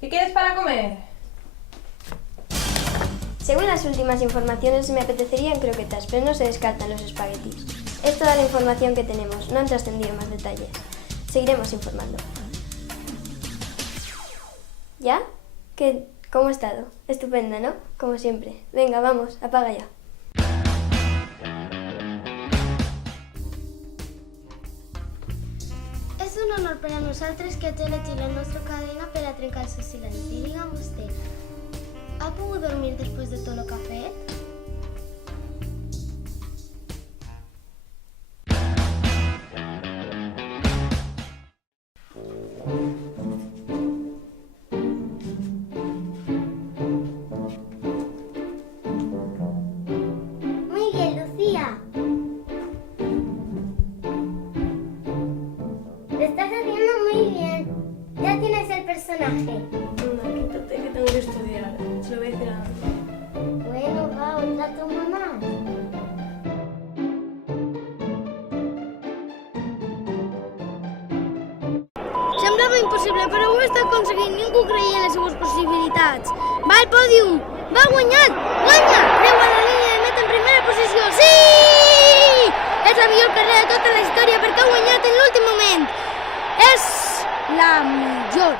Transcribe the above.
¿Qué quieres para comer? Según las últimas informaciones me apetecerían croquetas, pero no se descartan los espaguetis. Es toda la información que tenemos, no han trascendido más detalles. Seguiremos informando. ¿Ya? ¿Cómo ha estado? Estupenda, ¿no? Como siempre. Venga, vamos, apaga ya. És un honor per a nosaltres que hagi elegit la nostra cadena per a trencar el seu silenci. Digue'm vostè, ha pogut dormir després de tot el que ha fet? Muy bien, Lucía. Lo estás haciendo muy bien. Ya tienes el personaje. Anda, quítate que tengo que estudiar. Se lo voy a decir a la mamá. Bueno, va, otra toma más. Semblava impossible, però ho està aconseguint. Ningú creia en les seves possibilitats. Va al pòdium! Va guanyat! Guanya! Creua la línia de meta en primera posició. Sí! És la millor carrera de tota la història perquè ha guanyat en l'últim moment. És la millor.